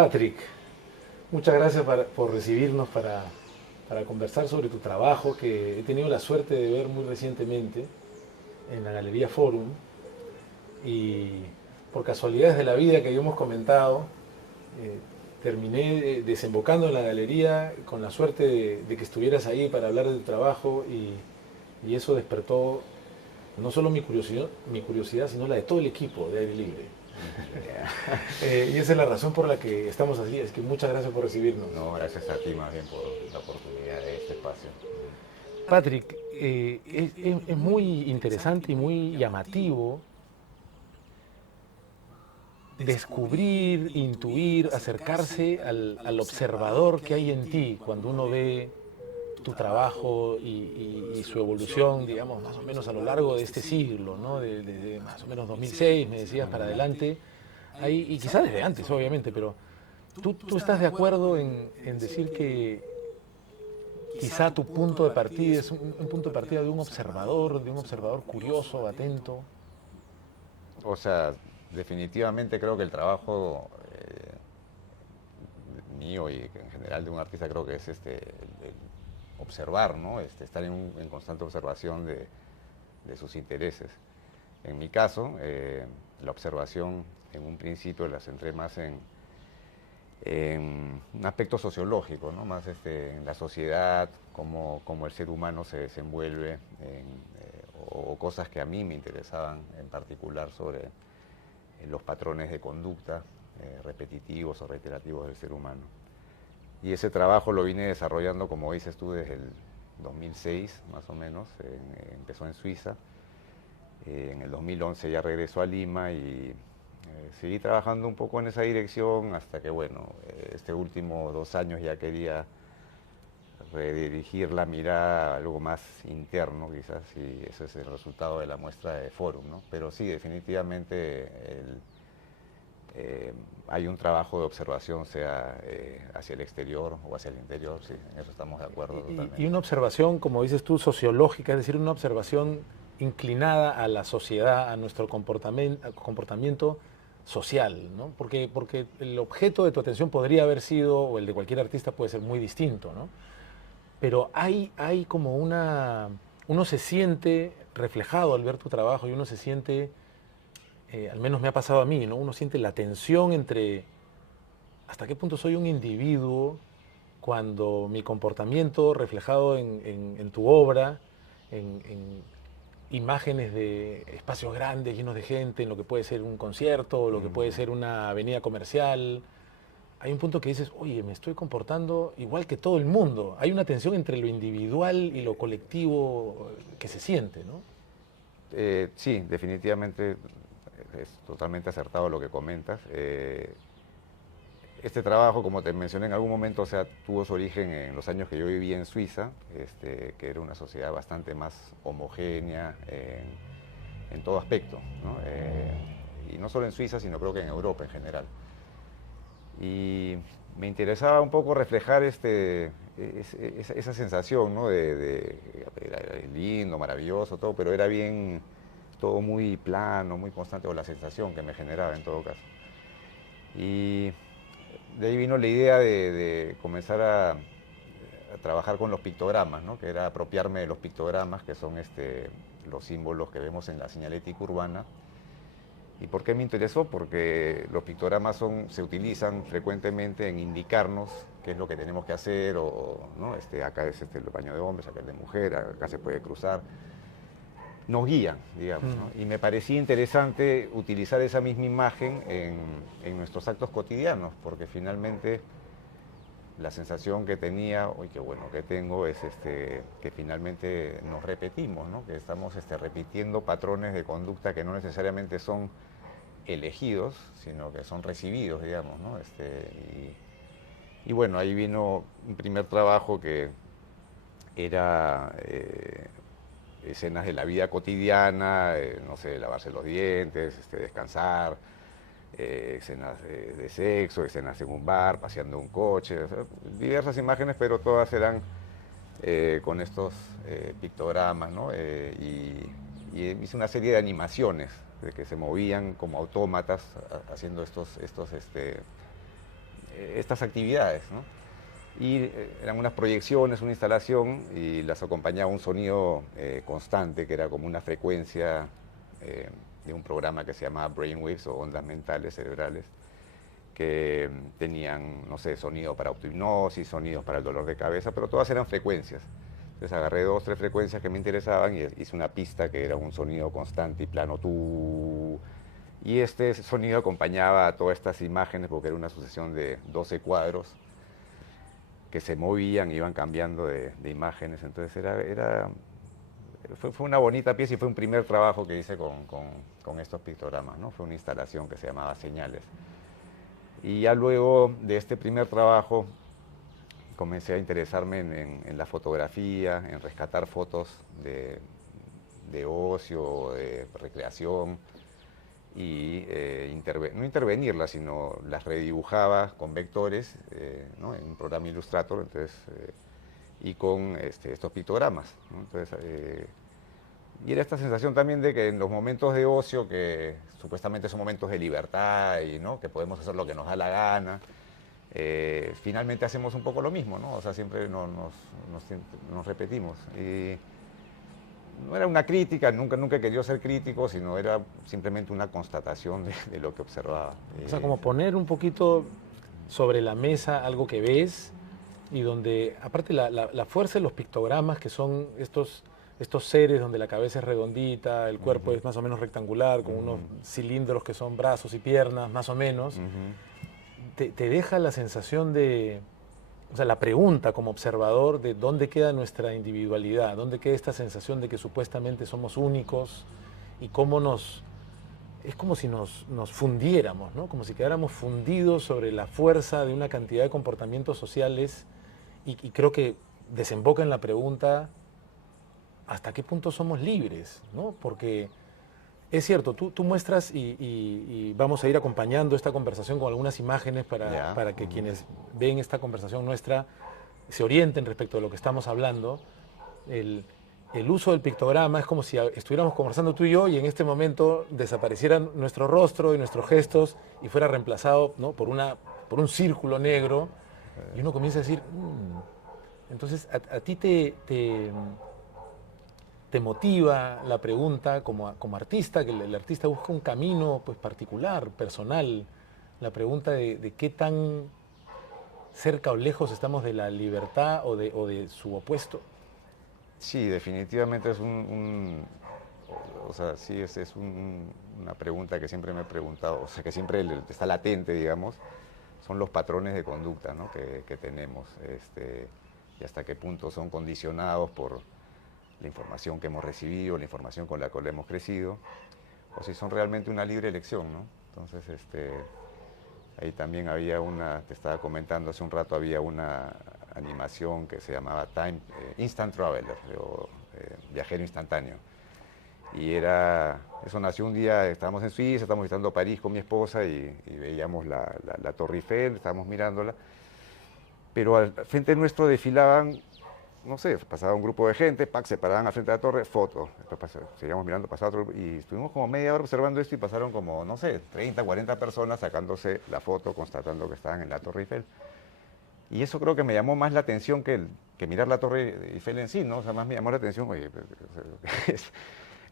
Patrick, muchas gracias por recibirnos para conversar sobre tu trabajo, que he tenido la suerte de ver muy recientemente en la Galería Forum. Y por casualidades de la vida que habíamos comentado, eh, terminé desembocando en la galería con la suerte de que estuvieras ahí para hablar de tu trabajo y eso despertó no solo mi curiosidad, sino la de todo el equipo de Aire Libre. Y esa es la razón por la que estamos así, es que muchas gracias por recibirnos. No, gracias a ti más bien por la oportunidad de este espacio. Patrick, es muy interesante y muy llamativo descubrir, intuir, acercarse al observador que hay en ti cuando uno ve tu trabajo y su evolución, digamos, más o menos a lo largo de este siglo, ¿no? Desde más o menos 2006, me decías, para adelante, y quizás desde antes, obviamente, pero ¿tú estás de acuerdo en decir que quizá tu punto de partida es un punto de partida de un observador curioso, atento? O sea, definitivamente creo que el trabajo mío y en general de un artista creo que es el observar, ¿no? Estar en constante observación de sus intereses. En mi caso, la observación en un principio la centré más en un aspecto sociológico, ¿no? Más en la sociedad, cómo el ser humano se desenvuelve, o cosas que a mí me interesaban en particular sobre los patrones de conducta repetitivos o reiterativos del ser humano. Y ese trabajo lo vine desarrollando, como dices tú, desde el 2006 más o menos, empezó en Suiza, en el 2011 ya regresó a Lima y seguí trabajando un poco en esa dirección hasta que, bueno, este último 2 años ya quería redirigir la mirada a algo más interno, quizás, y ese es el resultado de la muestra de Forum, ¿no? Pero sí, definitivamente hay un trabajo de observación, sea hacia el exterior o hacia el interior, sí, en eso estamos de acuerdo Y totalmente. una observación, como dices tú, sociológica, es decir, una observación inclinada a la sociedad, a nuestro comportamiento social, ¿no? Porque el objeto de tu atención podría haber sido, o el de cualquier artista puede ser muy distinto, ¿no? Pero hay como uno se siente reflejado al ver tu trabajo y uno se siente, al menos me ha pasado a mí, ¿no? Uno siente la tensión entre hasta qué punto soy un individuo cuando mi comportamiento reflejado en tu obra, en imágenes de espacios grandes llenos de gente, en lo que puede ser un concierto, lo que puede ser una avenida comercial, hay un punto que dices, oye, me estoy comportando igual que todo el mundo. Hay una tensión entre lo individual y lo colectivo que se siente, ¿no? Sí, definitivamente es totalmente acertado lo que comentas. Este trabajo, como te mencioné en algún momento, o sea, tuvo su origen en los años que yo viví en Suiza, que era una sociedad bastante más homogénea en todo aspecto, ¿no? Y no solo en Suiza, sino creo que en Europa en general. Y me interesaba un poco reflejar esa sensación, ¿no? Era lindo, maravilloso, todo, pero era bien, todo muy plano, muy constante, o la sensación que me generaba en todo caso. Y de ahí vino la idea de comenzar a trabajar con los pictogramas, ¿no? Que era apropiarme de los pictogramas, que son los símbolos que vemos en la señalética urbana. ¿Y por qué me interesó? Porque los pictogramas se utilizan frecuentemente en indicarnos qué es lo que tenemos que hacer, ¿no? Acá es el baño de hombres, acá es de mujer, acá se puede cruzar. Nos guían, digamos, ¿no? Y me parecía interesante utilizar esa misma imagen en nuestros actos cotidianos, porque finalmente la sensación que tenía, y que bueno, que tengo, es que finalmente nos repetimos, ¿no? Que estamos repitiendo patrones de conducta que no necesariamente son elegidos, sino que son recibidos, digamos, ¿no? Y bueno, ahí vino un primer trabajo que era escenas de la vida cotidiana, no sé, lavarse los dientes, descansar, escenas de sexo, escenas en un bar, paseando un coche, o sea, diversas imágenes, pero todas eran con estos pictogramas, ¿no? Y hice una serie de animaciones de que se movían como autómatas haciendo estas actividades, ¿no? Y eran unas proyecciones, una instalación, y las acompañaba un sonido constante, que era como una frecuencia de un programa que se llamaba Brainwaves, o ondas mentales cerebrales, que tenían, no sé, sonido para autohipnosis, sonidos para el dolor de cabeza, pero todas eran frecuencias. Entonces agarré 2 o 3 frecuencias que me interesaban y hice una pista que era un sonido constante y plano, tú. Y este sonido acompañaba a todas estas imágenes, porque era una sucesión de 12 cuadros que se movían, iban cambiando de imágenes. Entonces fue una bonita pieza, y fue un primer trabajo que hice con estos pictogramas, ¿no? Fue una instalación que se llamaba Señales. Y ya luego de este primer trabajo comencé a interesarme en la fotografía, en rescatar fotos de ocio, de recreación, y no intervenirlas, sino las redibujaba con vectores, ¿no? En un programa Illustrator, entonces, y con estos pictogramas, ¿no? Entonces, y era esta sensación también de que en los momentos de ocio, que supuestamente son momentos de libertad y, ¿no?, que podemos hacer lo que nos da la gana, finalmente hacemos un poco lo mismo, ¿no? O sea, siempre nos repetimos. Y no era una crítica, nunca he querido ser crítico, sino era simplemente una constatación de lo que observaba. O sea, como poner un poquito sobre la mesa algo que ves y donde, aparte la fuerza de los pictogramas, que son estos seres donde la cabeza es redondita, el cuerpo es más o menos rectangular, con unos cilindros que son brazos y piernas, más o menos, te deja la sensación de, o sea, la pregunta como observador de dónde queda nuestra individualidad, dónde queda esta sensación de que supuestamente somos únicos y cómo es como si nos fundiéramos, ¿no? Como si quedáramos fundidos sobre la fuerza de una cantidad de comportamientos sociales, y creo que desemboca en la pregunta, ¿hasta qué punto somos libres? ¿No? Porque es cierto, tú muestras y vamos a ir acompañando esta conversación con algunas imágenes para que quienes ven esta conversación nuestra se orienten respecto de lo que estamos hablando. El uso del pictograma es como si estuviéramos conversando tú y yo, y en este momento desaparecieran nuestro rostro y nuestros gestos y fuera reemplazado, ¿no?, por un círculo negro, y uno comienza a decir, entonces a ti te motiva la pregunta como artista, que el artista busca un camino, pues, particular, personal, la pregunta de qué tan cerca o lejos estamos de la libertad o de su opuesto. Sí, definitivamente o sea, sí, una pregunta que siempre me he preguntado, o sea, que siempre está latente, digamos, son los patrones de conducta, ¿no?, que tenemos, y hasta qué punto son condicionados por la información que hemos recibido, la información con la cual hemos crecido, o si son realmente una libre elección, ¿no? Entonces, ahí también había te estaba comentando hace un rato, había una animación que se llamaba Instant Traveler, o viajero instantáneo. Y eso nació un día, estábamos en Suiza, estábamos visitando París con mi esposa, y veíamos la Torre Eiffel, estábamos mirándola, pero al frente nuestro desfilaban, no sé, pasaba un grupo de gente, se paraban al frente de la torre, foto. Después seguíamos mirando, pasaba otro grupo, y estuvimos como media hora observando esto, y pasaron como, no sé, 30, 40 personas sacándose la foto, constatando que estaban en la Torre Eiffel. Y eso creo que me llamó más la atención que mirar la Torre Eiffel en sí, ¿no? O sea, más me llamó la atención, oye,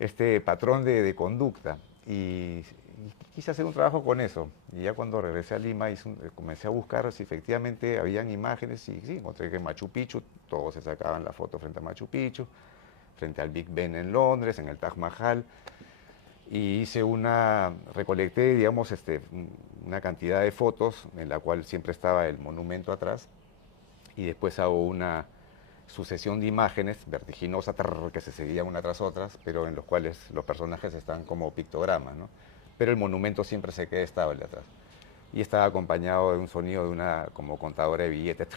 este patrón de conducta. Y quise hacer un trabajo con eso. Y ya cuando regresé a Lima comencé a buscar si efectivamente habían imágenes, y sí, encontré que en Machu Picchu todos se sacaban la foto frente a Machu Picchu, frente al Big Ben en Londres, en el Taj Mahal. Y recolecté, digamos, una cantidad de fotos en la cual siempre estaba el monumento atrás, y después hago una sucesión de imágenes vertiginosas que se seguían una tras otras, pero en los cuales los personajes están como pictogramas, ¿no? Pero el monumento siempre se queda estable atrás. Y estaba acompañado de un sonido de una como contadora de billetes.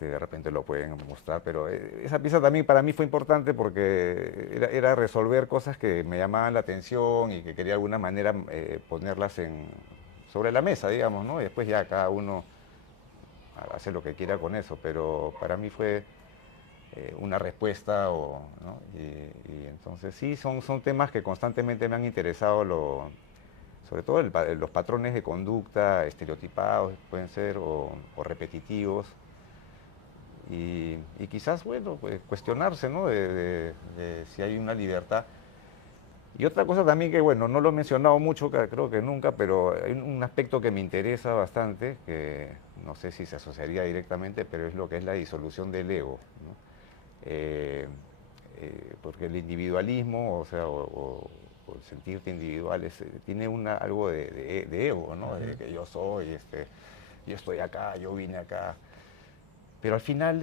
De repente lo pueden mostrar, pero esa pieza también para mí fue importante porque era resolver cosas que me llamaban la atención y que quería de alguna manera ponerlas sobre la mesa, digamos, ¿no? Y después ya cada uno hace lo que quiera con eso, pero para mí fue una respuesta, ¿no? Y entonces sí, son temas que constantemente me han interesado, sobre todo los patrones de conducta estereotipados pueden ser o repetitivos. Y quizás, bueno, pues cuestionarse, ¿no? De si hay una libertad. Y otra cosa también que, bueno, no lo he mencionado mucho, creo que nunca, pero hay un aspecto que me interesa bastante, que no sé si se asociaría directamente, pero es lo que es la disolución del ego, ¿no? Porque el individualismo, o sea, o el sentirte individual, tiene algo de ego, ¿no? De que yo soy, yo estoy acá, yo vine acá. Pero al final,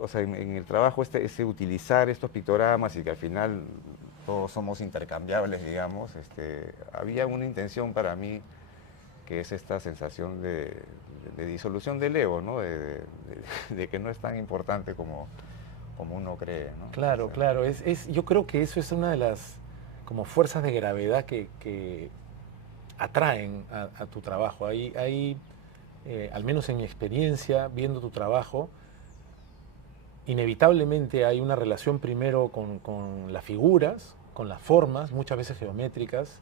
o sea, en el trabajo ese utilizar estos pictogramas y que al final todos somos intercambiables, digamos, había una intención para mí que es esta sensación de disolución del ego, ¿no? De que no es tan importante como uno cree, ¿no? Claro, O sea, claro. Yo creo que eso es una de las como fuerzas de gravedad que atraen a tu trabajo. Al menos en mi experiencia, viendo tu trabajo, inevitablemente hay una relación primero con las figuras, con las formas, muchas veces geométricas.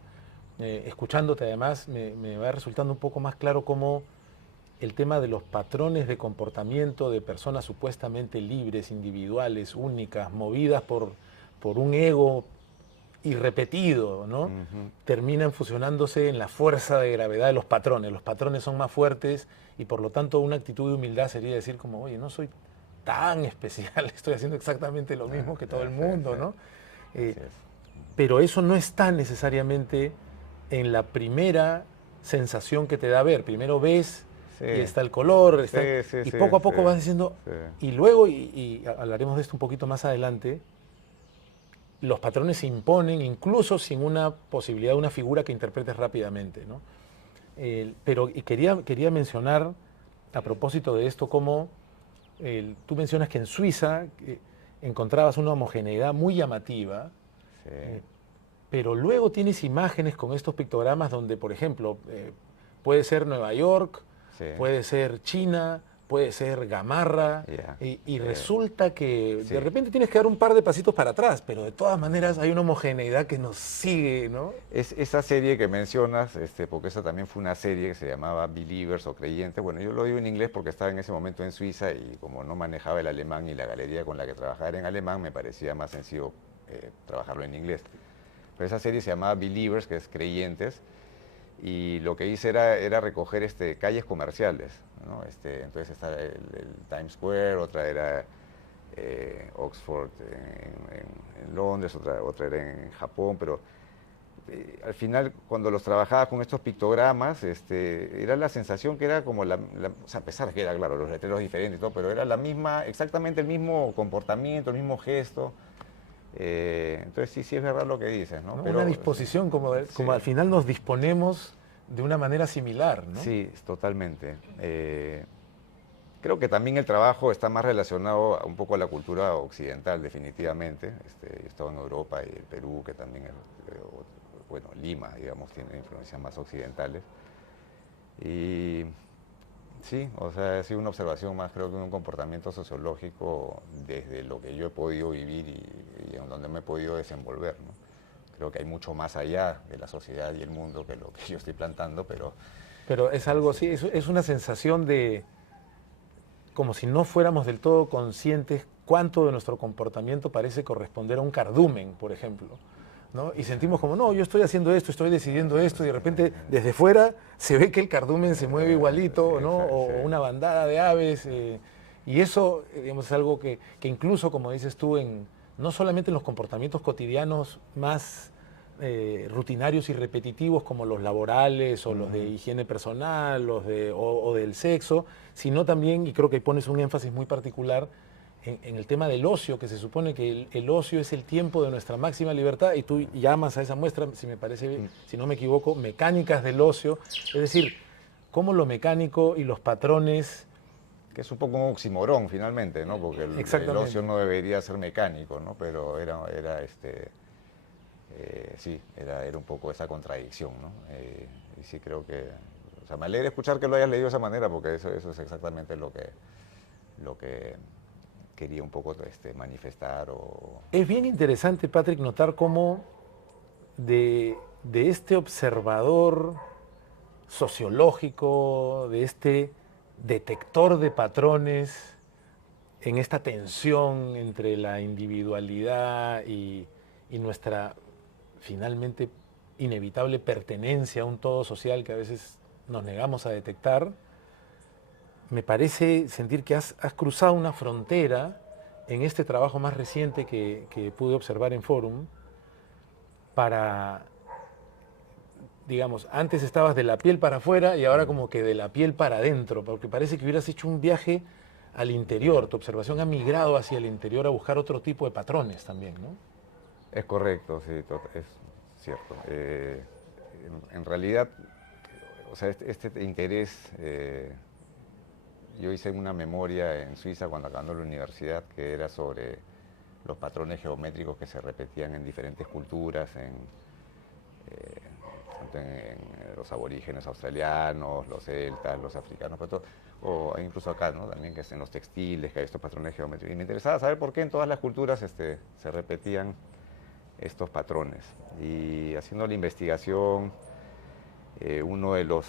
Escuchándote además me va resultando un poco más claro cómo el tema de los patrones de comportamiento de personas supuestamente libres, individuales, únicas, movidas por un ego irrepetido, ¿no? ujú, Terminan fusionándose en la fuerza de gravedad de los patrones. Los patrones son más fuertes y por lo tanto una actitud de humildad sería decir como, oye, no soy tan especial, estoy haciendo exactamente lo mismo que todo el sí, mundo, sí, ¿no? Eh, así es. pero eso no está necesariamente en la primera sensación que te da ver. Primero ves y Sí, está el color, sí, sí, y sí, poco a sí, poco vas diciendo, sí. y luego, y hablaremos de esto un poquito más adelante, los patrones se imponen incluso sin una posibilidad de una figura que interpretes rápidamente, ¿no? Pero quería mencionar, a propósito de esto, cómo tú mencionas que en Suiza encontrabas una homogeneidad muy llamativa, Sí, eh, pero luego tienes imágenes con estos pictogramas donde, por ejemplo, puede ser Nueva York, sí, puede ser China, puede ser Gamarra, ya. y resulta que de Sí. repente tienes que dar un par de pasitos para atrás, pero de todas maneras hay una homogeneidad que nos sigue, ¿no? Esa serie que mencionas, porque esa también fue una serie que se llamaba Believers o Creyentes. Bueno, yo lo digo en inglés porque estaba en ese momento en Suiza y como no manejaba el alemán y la galería con la que trabajaba era en alemán, me parecía más sencillo trabajarlo en inglés. Pero esa serie se llamaba Believers, que es Creyentes, y lo que hice era recoger calles comerciales, ¿no? Entonces está el Times Square, otra era Oxford en Londres, otra era en Japón, pero al final cuando los trabajaba con estos pictogramas, era la sensación que era como o sea, a pesar de que era, claro, los letreros diferentes y todo, pero era la misma, exactamente el mismo comportamiento, el mismo gesto. Entonces sí, sí es verdad lo que dices, ¿no? ¿No? Una Pero disposición, sí, como al final nos disponemos de una manera similar, ¿no? sí, totalmente. Creo que también el trabajo está más relacionado un poco a la cultura occidental, definitivamente. He estado en Europa y el Perú, que también, bueno, Lima, digamos, tiene influencias más occidentales. Y sí, o sea, ha sido una observación más, creo que un comportamiento sociológico desde lo que yo he podido vivir y en donde me he podido desenvolver, ¿no? Creo que hay mucho más allá de la sociedad y el mundo que lo que yo estoy plantando, pero Pero es algo sí, así, es una sensación de como si no fuéramos del todo conscientes cuánto de nuestro comportamiento parece corresponder a un cardumen, por ejemplo, ¿no? Y sentimos como, no, yo estoy haciendo esto, estoy decidiendo esto, y de repente desde fuera se ve que el cardumen se mueve igualito, ¿no? sí, O una bandada de aves. Y eso, digamos, es algo que incluso, como dices tú, no solamente en los comportamientos cotidianos más rutinarios y repetitivos como los laborales o los de higiene personal, o del sexo, sino también, y creo que pones un énfasis muy particular en el tema del ocio, que se supone que el ocio es el tiempo de nuestra máxima libertad, y tú llamas a esa muestra, si me parece, si no me equivoco, mecánicas del ocio, es decir, cómo lo mecánico y los patrones, que es un poco un oximorón finalmente, ¿no? Porque el ocio exactamente. no debería ser mecánico, ¿no? Pero sí, era un poco esa contradicción, ¿no? Y sí creo que, o sea, me alegra escuchar que lo hayas leído de esa manera, porque eso es exactamente lo que quería un poco manifestar o... Es bien interesante, Patrick, notar cómo de este observador sociológico, de este detector de patrones en esta tensión entre la individualidad y nuestra finalmente inevitable pertenencia a un todo social que a veces nos negamos a detectar, me parece sentir que has cruzado una frontera en este trabajo más reciente que pude observar en Forum para, digamos, antes estabas de la piel para afuera y ahora como que de la piel para adentro, porque parece que hubieras hecho un viaje al interior, tu observación ha migrado hacia el interior a buscar otro tipo de patrones también, ¿no? Es correcto, sí, es cierto. En realidad, o sea, este interés, yo hice una memoria en Suiza cuando acabando la universidad que era sobre los patrones geométricos que se repetían en diferentes culturas, tanto en los aborígenes australianos, los celtas, los africanos, pero o incluso acá, ¿no? También que es en los textiles, que hay estos patrones geométricos. Y me interesaba saber por qué en todas las culturas se repetían estos patrones. Y haciendo la investigación, uno de los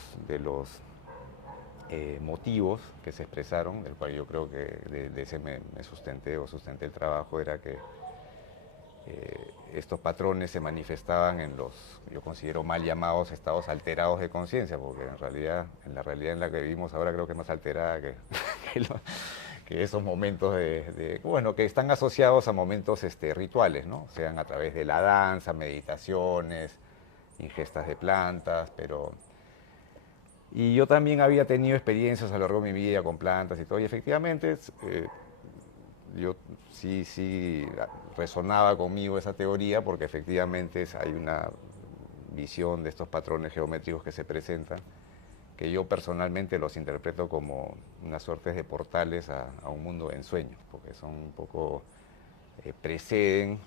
motivos que se expresaron, del cual yo creo que de ese me sustenté o sustenté el trabajo, era que estos patrones se manifestaban en los, yo considero mal llamados estados alterados de conciencia, porque en la realidad en la que vivimos ahora creo que es más alterada que esos momentos bueno, que están asociados a momentos rituales, ¿no? Sean a través de la danza, meditaciones, ingestas de plantas, pero... Y yo también había tenido experiencias a lo largo de mi vida con plantas y todo, y efectivamente yo sí resonaba conmigo esa teoría porque efectivamente hay una visión de estos patrones geométricos que se presentan que yo personalmente los interpreto como unas suertes de portales a un mundo de ensueños, porque son un poco, preceden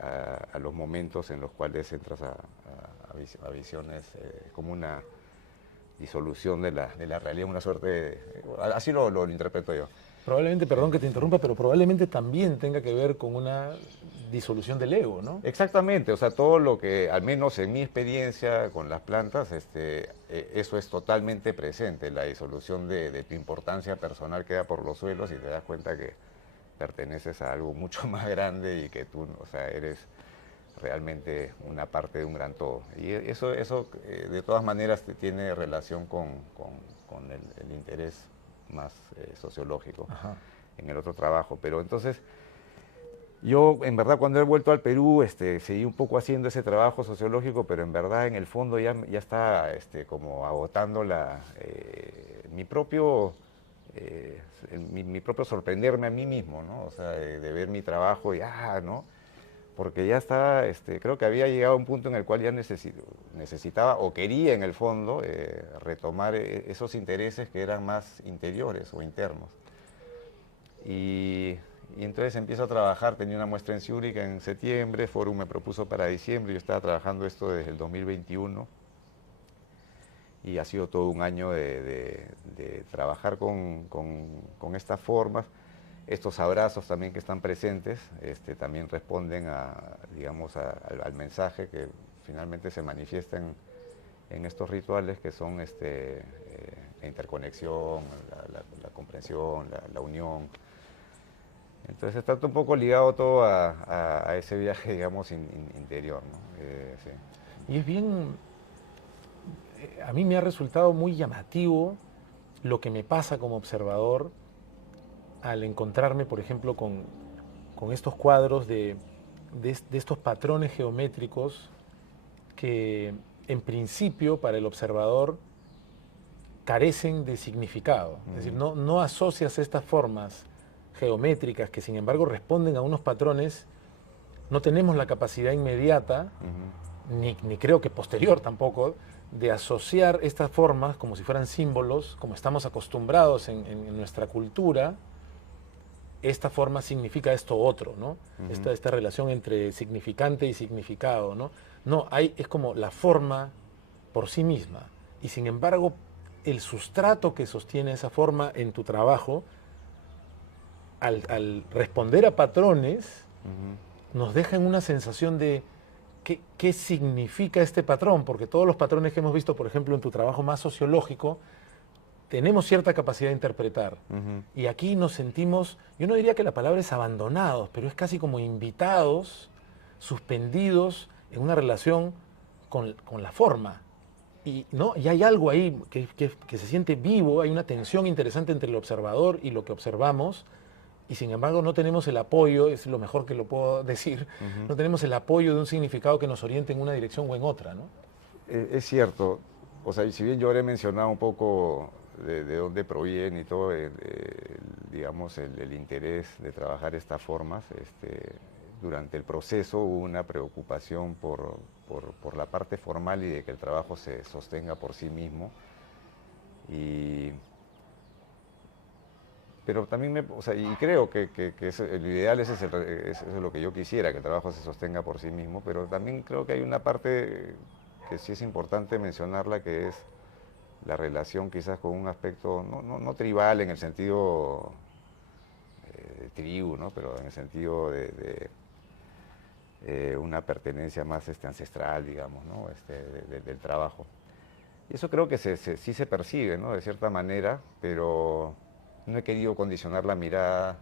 a los momentos en los cuales entras a visiones como una disolución de la realidad, una suerte de... Así lo interpreto yo. Probablemente, perdón que te interrumpa, pero probablemente también tenga que ver con una disolución del ego, ¿no? Exactamente, o sea, todo lo que, al menos en mi experiencia con las plantas, eso es totalmente presente, la disolución de tu importancia personal queda por los suelos y te das cuenta que perteneces a algo mucho más grande y que tú, o sea, eres realmente una parte de un gran todo. Y eso de todas maneras tiene relación con el interés más sociológico. Ajá. En el otro trabajo. Pero entonces, yo en verdad cuando he vuelto al Perú, seguí un poco haciendo ese trabajo sociológico, pero en verdad en el fondo ya está como agotando mi propio sorprenderme a mí mismo, ¿no? O sea, de ver mi trabajo y ¿no? Porque ya estaba, creo que había llegado a un punto en el cual ya necesitaba o quería en el fondo retomar esos intereses que eran más interiores o internos. Y entonces empiezo a trabajar, tenía una muestra en Zúrich en septiembre, Forum me propuso para diciembre, yo estaba trabajando esto desde el 2021 y ha sido todo un año de trabajar con estas formas. Estos abrazos también que están presentes también responden digamos, al mensaje que finalmente se manifiesta en estos rituales que son la interconexión, la comprensión, la unión. Entonces está un poco ligado todo a ese viaje, digamos, interior, ¿no? Sí. Y es bien, a mí me ha resultado muy llamativo lo que me pasa como observador al encontrarme, por ejemplo, con estos cuadros de estos patrones geométricos que en principio para el observador carecen de significado. Es decir, no asocias estas formas geométricas que sin embargo responden a unos patrones, no tenemos la capacidad inmediata, ni creo que posterior tampoco, de asociar estas formas como si fueran símbolos, como estamos acostumbrados en nuestra cultura. Esta forma significa esto otro, ¿no? Esta relación entre significante y significado, ¿no? No, es como la forma por sí misma. Y sin embargo, el sustrato que sostiene esa forma en tu trabajo, al responder a patrones, nos deja en una sensación de qué significa este patrón, porque todos los patrones que hemos visto, por ejemplo, en tu trabajo más sociológico, tenemos cierta capacidad de interpretar. Y aquí nos sentimos, yo no diría que la palabra es abandonados, pero es casi como invitados, suspendidos en una relación con la forma. Y, ¿no? Y hay algo ahí que se siente vivo, hay una tensión interesante entre el observador y lo que observamos, y sin embargo no tenemos el apoyo, es lo mejor que lo puedo decir, no tenemos el apoyo de un significado que nos oriente en una dirección o en otra, ¿no? Es cierto, o sea, si bien yo he mencionado un poco de dónde proviene y todo, digamos, el interés de trabajar estas formas, durante el proceso hubo una preocupación por la parte formal y de que el trabajo se sostenga por sí mismo. Pero también o sea, y creo que el ideal ese es lo que yo quisiera, que el trabajo se sostenga por sí mismo, pero también creo que hay una parte que sí es importante mencionarla, que es la relación quizás con un aspecto no tribal en el sentido de tribu, ¿no? Pero en el sentido de una pertenencia más ancestral, digamos, ¿no? Del trabajo. Y eso creo que sí se percibe, ¿no? De cierta manera, pero no he querido condicionar la mirada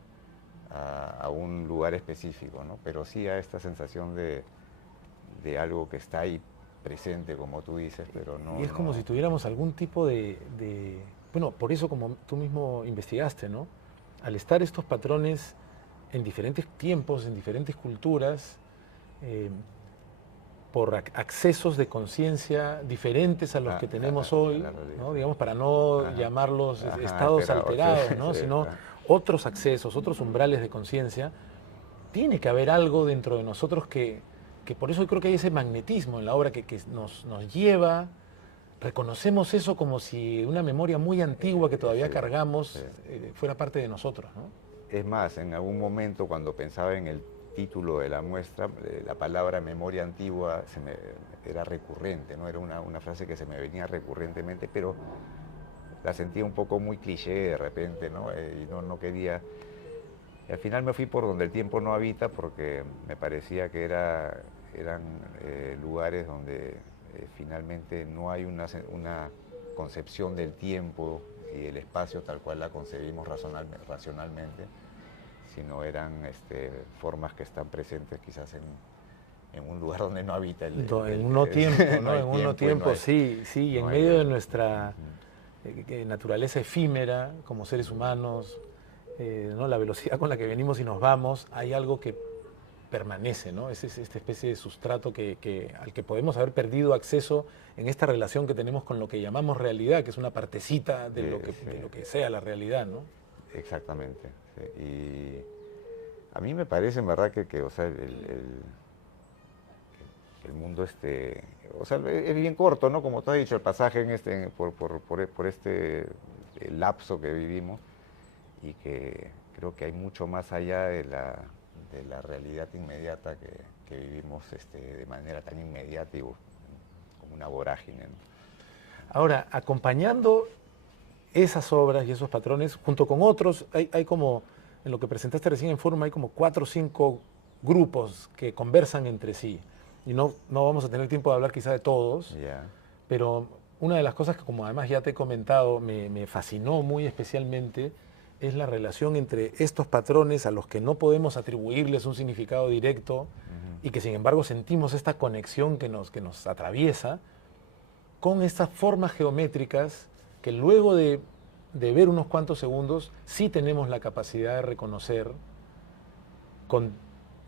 a un lugar específico, ¿no? Pero sí a esta sensación de algo que está ahí presente, como tú dices, pero no... Y es como si tuviéramos algún tipo bueno, por eso como tú mismo investigaste, ¿no? Al estar estos patrones en diferentes tiempos, en diferentes culturas, por accesos de conciencia diferentes a los que tenemos hoy, ¿no? Digamos, para no llamarlos estados alterados, ¿no? Sino otros accesos, otros umbrales de conciencia, tiene que haber algo dentro de nosotros que por eso creo que hay ese magnetismo en la obra que nos lleva, reconocemos eso como si una memoria muy antigua que todavía cargamos fuera parte de nosotros, ¿no? Es más, en algún momento cuando pensaba en el título de la muestra, la palabra memoria antigua era recurrente, ¿no? Era una frase que se me venía recurrentemente, pero la sentía un poco muy cliché de repente, ¿no? Y no quería... Y al final me fui por donde el tiempo no habita, porque me parecía que eran lugares donde finalmente no hay una concepción del tiempo y el espacio tal cual la concebimos racionalmente, sino eran formas que están presentes quizás en un lugar donde no habita en un no tiempo, ¿no? En un no tiempo, sí, y en medio de nuestra naturaleza efímera como seres humanos, ¿no? La velocidad con la que venimos y nos vamos, hay algo que permanece, ¿no? Es esta especie de sustrato al que podemos haber perdido acceso en esta relación que tenemos con lo que llamamos realidad, que es una partecita de lo que sea la realidad, ¿no? Exactamente. Sí. Y a mí me parece, en verdad, que o sea, el mundo o sea, es bien corto, ¿no? Como tú has dicho, el pasaje por este lapso que vivimos, y que creo que hay mucho más allá de la realidad inmediata que vivimos de manera tan inmediata y como una vorágine, ¿no? Ahora, acompañando esas obras y esos patrones, junto con otros, hay como, en lo que presentaste recién en Fórum, hay como 4 o 5 grupos que conversan entre sí. Y no vamos a tener tiempo de hablar quizá de todos, pero una de las cosas que, como además ya te he comentado, me fascinó muy especialmente, es la relación entre estos patrones a los que no podemos atribuirles un significado directo y que sin embargo sentimos esta conexión que nos atraviesa, con estas formas geométricas que luego de ver unos cuantos segundos sí tenemos la capacidad de reconocer con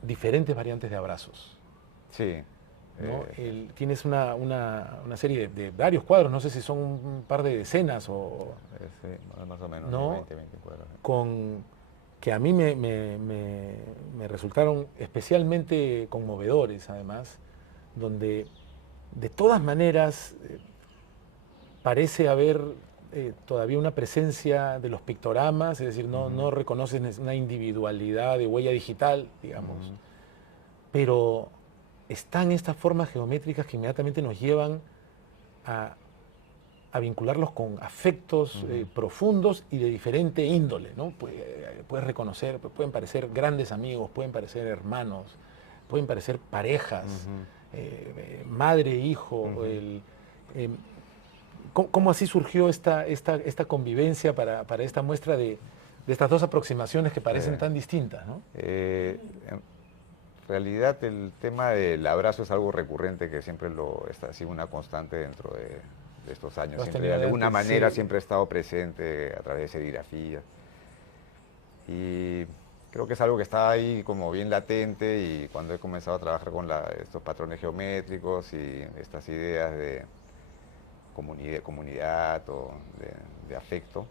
diferentes variantes de abrazos. Sí. ¿No? Tienes una serie de varios cuadros, no sé si son un par de decenas o... Sí, más o menos, ¿no? 20 cuadros. Que a mí me resultaron especialmente conmovedores, además, donde de todas maneras parece haber todavía una presencia de los pictogramas, es decir, no reconoces una individualidad de huella digital, digamos, pero están estas formas geométricas que inmediatamente nos llevan a vincularlos con afectos profundos y de diferente índole, ¿no? Puedes reconocer, pueden parecer grandes amigos, pueden parecer hermanos, pueden parecer parejas, madre, hijo. ¿Cómo así surgió esta convivencia para esta muestra de estas dos aproximaciones que parecen tan distintas, ¿no? En realidad el tema del abrazo es algo recurrente que siempre ha sido una constante dentro de estos años. Siempre, de alguna manera siempre ha estado presente a través de serigrafía. Y creo que es algo que está ahí como bien latente, y cuando he comenzado a trabajar con estos patrones geométricos y estas ideas de comunidad o de afecto,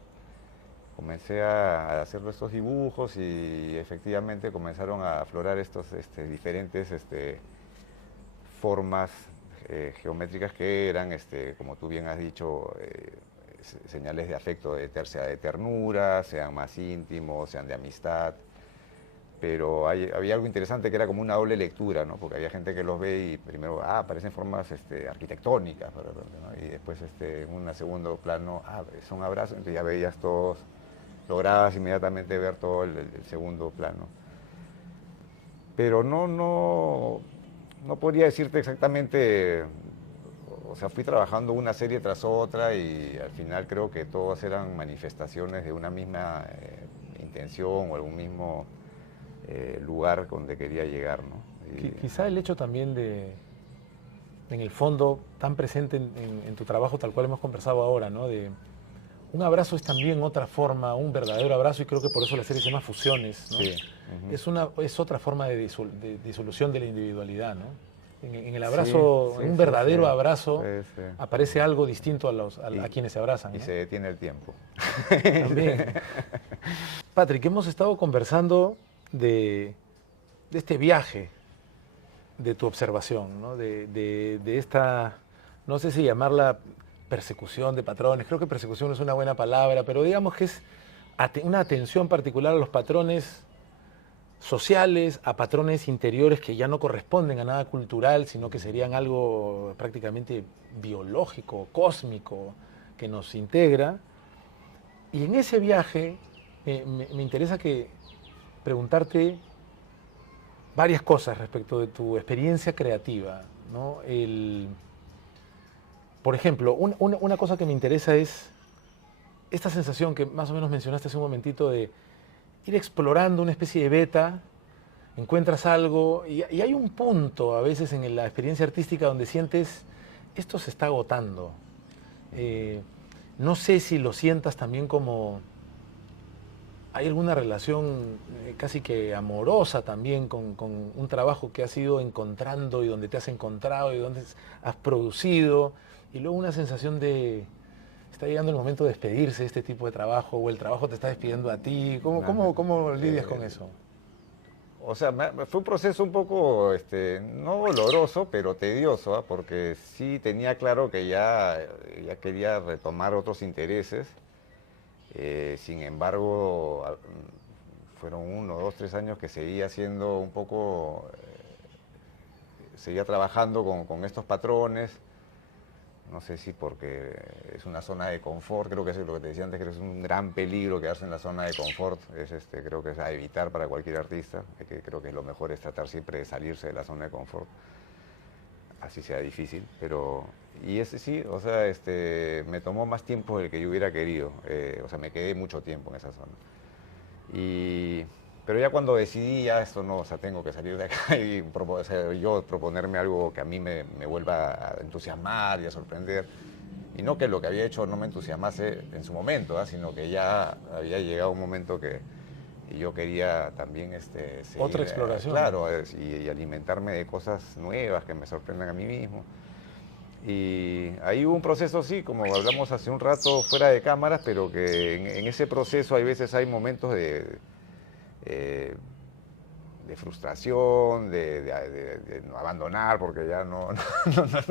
comencé a hacer estos dibujos y efectivamente comenzaron a aflorar estos diferentes formas geométricas que eran, como tú bien has dicho, señales de afecto, sea de ternura, sean más íntimos, sean de amistad. Pero había algo interesante que era como una doble lectura, ¿no? Porque había gente que los ve y primero, parecen formas arquitectónicas, ¿no? Y después en un segundo plano, son abrazos, entonces ya veías todos, lograbas inmediatamente ver todo el segundo plano. Pero no podría decirte exactamente, o sea, fui trabajando una serie tras otra y al final creo que todas eran manifestaciones de una misma intención o algún mismo lugar donde quería llegar, ¿no? Quizá el hecho también de, en el fondo, tan presente en tu trabajo, tal cual hemos conversado ahora, ¿no? De un abrazo es también otra forma, un verdadero abrazo, y creo que por eso la serie se llama Fusiones, ¿no? Sí. Es otra forma de disolución de la individualidad, ¿no? En el abrazo, en un verdadero abrazo, aparece algo distinto a quienes se abrazan, ¿no? Y se detiene el tiempo. También. Patrick, hemos estado conversando de este viaje de tu observación, ¿no? De esta, no sé si llamarla persecución de patrones, creo que persecución es una buena palabra, pero digamos que es una atención particular a los patrones sociales, a patrones interiores que ya no corresponden a nada cultural, sino que serían algo prácticamente biológico, cósmico, que nos integra. Y en ese viaje me interesa preguntarte varias cosas respecto de tu experiencia creativa, ¿no? Por ejemplo, una cosa que me interesa es esta sensación que más o menos mencionaste hace un momentito de ir explorando una especie de beta, encuentras algo y hay un punto a veces en la experiencia artística donde sientes esto se está agotando. No sé si lo sientas también como hay alguna relación casi que amorosa también con un trabajo que has ido encontrando y donde te has encontrado y donde has producido, y luego una sensación de está llegando el momento de despedirse de este tipo de trabajo, o el trabajo te está despidiendo a ti. ¿Cómo lidias con eso? O sea, fue un proceso un poco, no doloroso, pero tedioso, ¿eh? Porque sí tenía claro que ya quería retomar otros intereses. Sin embargo, fueron 1, 2, 3 años que seguía haciendo un poco, seguía trabajando con estos patrones. No sé si porque es una zona de confort, creo que es lo que te decía antes, que es un gran peligro quedarse en la zona de confort, creo que es a evitar para cualquier artista, que creo que lo mejor es tratar siempre de salirse de la zona de confort, así sea difícil, pero, y ese sí, o sea, me tomó más tiempo del que yo hubiera querido, o sea, me quedé mucho tiempo en esa zona. Pero ya cuando decidí, ya esto no, o sea, tengo que salir de acá y yo proponerme algo que a mí me vuelva a entusiasmar y a sorprender. Y no que lo que había hecho no me entusiasmase en su momento, sino que ya había llegado un momento que yo quería también seguir, otra exploración. Claro, y alimentarme de cosas nuevas que me sorprendan a mí mismo. Y ahí hubo un proceso, sí, como hablamos hace un rato fuera de cámaras, pero que en ese proceso hay veces hay momentos de frustración, de no abandonar porque ya no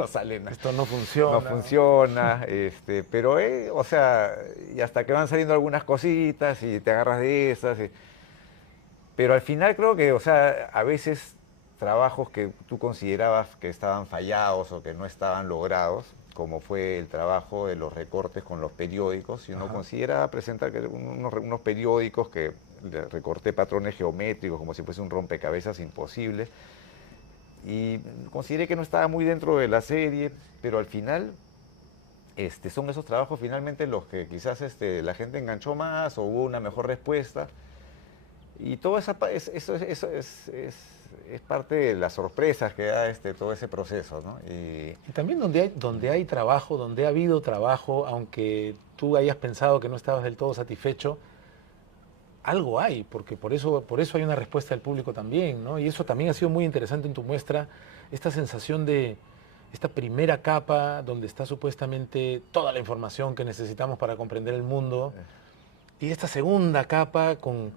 sale nada. Esto no funciona. No funciona, pero, o sea, y hasta que van saliendo algunas cositas y te agarras de esas. Pero al final creo que, o sea, a veces trabajos que tú considerabas que estaban fallados o que no estaban logrados, como fue el trabajo de los recortes con los periódicos, si uno considera presentar unos periódicos que recorté patrones geométricos como si fuese un rompecabezas imposible, y consideré que no estaba muy dentro de la serie, pero al final son esos trabajos finalmente los que quizás la gente enganchó más o hubo una mejor respuesta. Y todo es parte de las sorpresas que da todo ese proceso, ¿no? Y también donde hay trabajo, donde ha habido trabajo, aunque tú hayas pensado que no estabas del todo satisfecho, algo hay, porque por eso hay una respuesta del público también, ¿no? Y eso también ha sido muy interesante en tu muestra, esta sensación de esta primera capa donde está supuestamente toda la información que necesitamos para comprender el mundo, y esta segunda capa con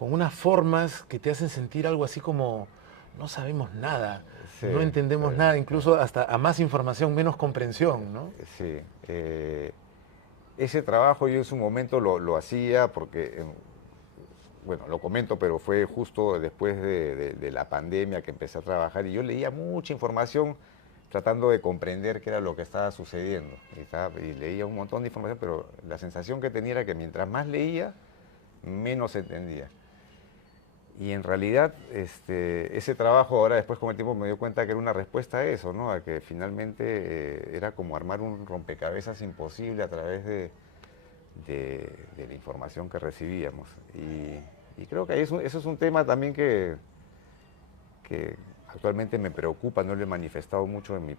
unas formas que te hacen sentir algo así como no sabemos nada, sí, no entendemos sí, nada, incluso hasta a más información, menos comprensión, ¿no? sí. Ese trabajo yo en su momento lo hacía porque, bueno, lo comento, pero fue justo después de la pandemia que empecé a trabajar y yo leía mucha información tratando de comprender qué era lo que estaba sucediendo. Y leía un montón de información, pero la sensación que tenía era que mientras más leía, menos entendía. Y en realidad ese trabajo ahora después con el tiempo me dio cuenta que era una respuesta a eso, ¿no? A que finalmente era como armar un rompecabezas imposible a través de la información que recibíamos. Y creo que eso es un tema también que actualmente me preocupa, no lo he manifestado mucho en mi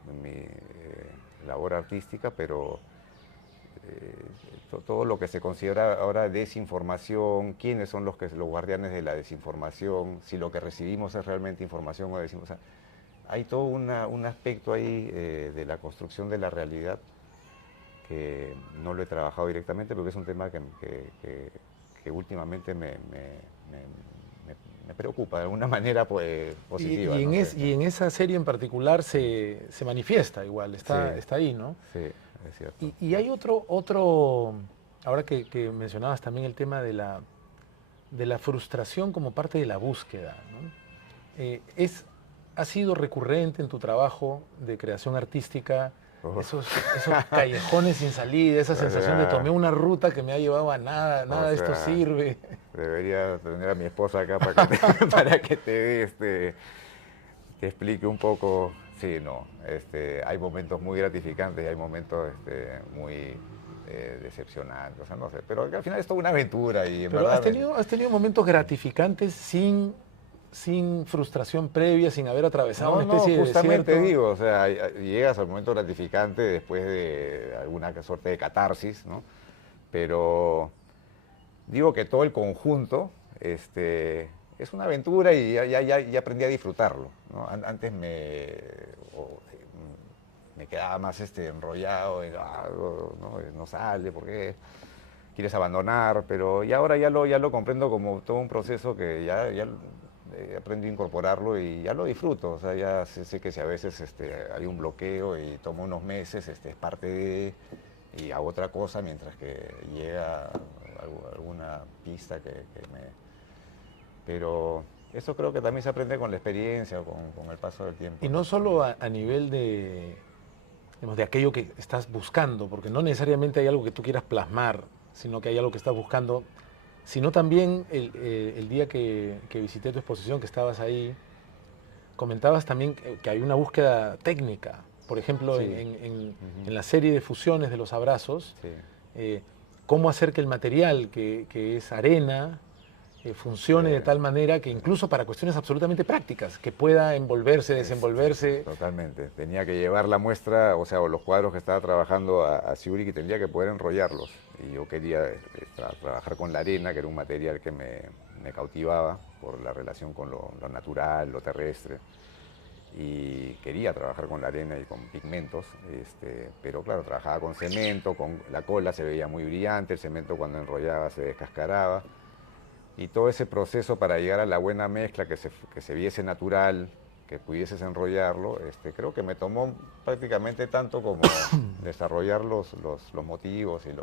labor artística, pero todo lo que se considera ahora desinformación, quiénes son los guardianes de la desinformación, si lo que recibimos es realmente información o desinformación. O sea, hay todo un aspecto ahí de la construcción de la realidad que no lo he trabajado directamente, porque es un tema que últimamente me preocupa de alguna manera pues, positiva. Y, ¿no? y en esa serie en particular se manifiesta igual, está, Sí, está ahí, ¿no? sí, es cierto. Y hay ahora que mencionabas también el tema de la frustración como parte de la búsqueda, ¿no? ¿Ha sido recurrente en tu trabajo de creación artística esos callejones sin salida, esa sensación de tomé una ruta que me ha llevado a nada, nada de esto sirve? Debería tener a mi esposa acá para que para que te explique un poco. Sí, no, hay momentos muy gratificantes y hay momentos muy decepcionantes, o sea, no sé, pero al final es toda una aventura y en Pero verdad... has tenido momentos gratificantes sin frustración previa, sin haber atravesado una especie de justamente desierto. digo, o sea, llegas al momento gratificante después de alguna suerte de catarsis, ¿no? Pero digo que todo el conjunto es una aventura y ya aprendí a disfrutarlo, ¿no? Antes me quedaba más enrollado, no sale, ¿por qué? Quieres abandonar, pero y ahora ya lo comprendo como todo un proceso que ya aprendí a incorporarlo y ya lo disfruto. O sea, ya sé que si a veces hay un bloqueo y toma unos meses, es parte de... y hago otra cosa mientras que llega alguna pista que me... Pero eso creo que también se aprende con la experiencia, con el paso del tiempo. Y no solo a nivel digamos, de aquello que estás buscando, porque no necesariamente hay algo que tú quieras plasmar, sino que hay algo que estás buscando, sino también el día que visité tu exposición, que estabas ahí, comentabas también que hay una búsqueda técnica. Por ejemplo, Sí. en la serie de fusiones de los abrazos, Sí. cómo hacer que el material, que es arena, funcione de tal manera que incluso para cuestiones absolutamente prácticas, que pueda envolverse, desenvolverse. Totalmente. Tenía que llevar la muestra, o sea, los cuadros que estaba trabajando a Zurich y tendría que poder enrollarlos. Y yo quería trabajar con la arena, que era un material que me cautivaba por la relación con lo natural, lo terrestre. Y quería trabajar con la arena y con pigmentos, pero claro, trabajaba con cemento, con la cola se veía muy brillante, el cemento cuando enrollaba se descascaraba. Y todo ese proceso para llegar a la buena mezcla, que se viese natural, que pudieses enrollarlo, creo que me tomó prácticamente tanto como desarrollar los motivos y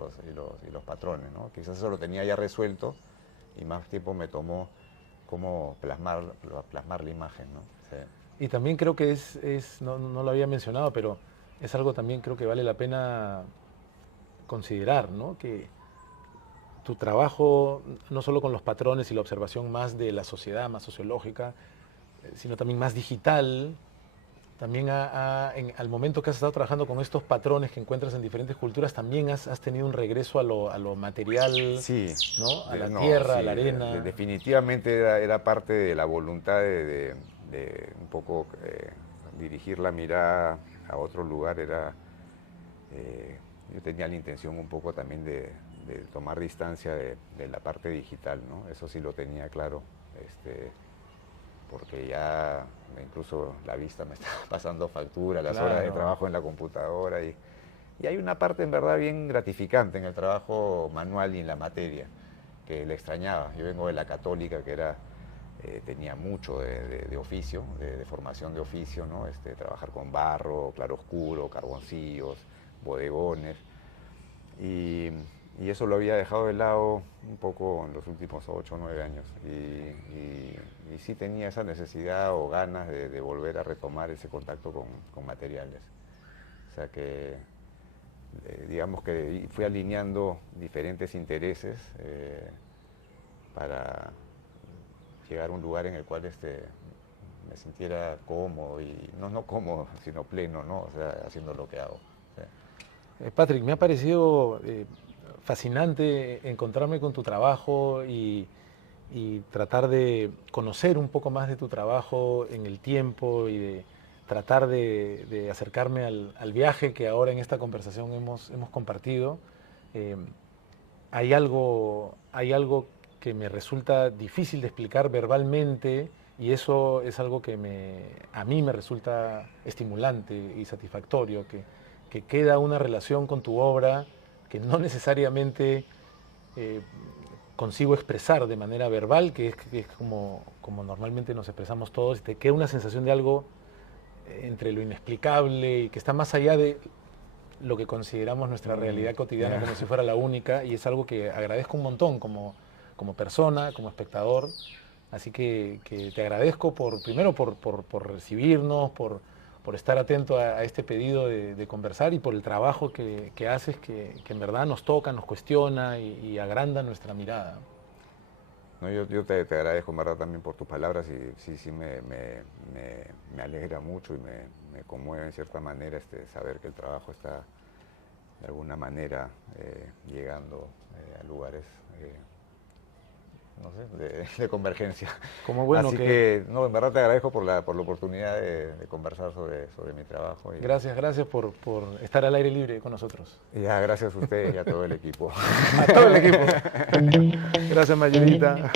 los patrones, ¿no? Quizás eso lo tenía ya resuelto y más tiempo me tomó cómo plasmar la imagen, ¿no? Sí. Y también creo que no lo había mencionado, pero es algo también creo que vale la pena considerar, ¿no? Que tu trabajo, no solo con los patrones y la observación más de la sociedad, más sociológica, sino también más digital, también al momento que has estado trabajando con estos patrones que encuentras en diferentes culturas, también has tenido un regreso a lo material, Sí, ¿no? A la no, tierra, sí, a la arena. definitivamente era parte de la voluntad de un poco dirigir la mirada a otro lugar. Yo tenía la intención un poco también de tomar distancia de la parte digital, ¿no? Eso sí lo tenía claro, porque ya incluso la vista me está pasando factura, las horas de trabajo en la computadora y hay una parte en verdad bien gratificante en el trabajo manual y en la materia, que le extrañaba. Yo vengo de la católica, que tenía mucho de oficio, de formación de oficio, ¿no? Trabajar con barro, claroscuro, carboncillos, bodegones, y eso lo había dejado de lado un poco en los últimos 8 o 9 años, y sí tenía esa necesidad o ganas de volver a retomar ese contacto con materiales. O sea que digamos que fui alineando diferentes intereses para llegar a un lugar en el cual me sintiera cómodo, y no cómodo, sino pleno, ¿no? O sea, haciendo lo que hago. O sea. Patrick, me ha parecido fascinante encontrarme con tu trabajo y tratar de conocer un poco más de tu trabajo en el tiempo y de tratar de acercarme al viaje que ahora en esta conversación hemos compartido. Hay algo que me resulta difícil de explicar verbalmente, y eso es algo que a mí me resulta estimulante y satisfactorio, que queda una relación con tu obra que no necesariamente consigo expresar de manera verbal, que es como normalmente nos expresamos todos, y te queda una sensación de algo entre lo inexplicable y que está más allá de lo que consideramos nuestra realidad cotidiana como si fuera la única, y es algo que agradezco un montón como persona, como espectador. Así que te agradezco primero por recibirnos, por estar atento a este pedido de conversar, y por el trabajo que haces, que en verdad nos toca, nos cuestiona y agranda nuestra mirada. No, yo te agradezco en verdad también por tus palabras, y sí me alegra mucho y me conmueve en cierta manera saber que el trabajo está de alguna manera llegando a lugares no sé, de convergencia. Como bueno. Así que no, en verdad te agradezco por la oportunidad de conversar sobre mi trabajo. Gracias por estar al aire libre con nosotros. Ya, gracias a ustedes y a todo el equipo. A todo el equipo. Gracias, Mayurita.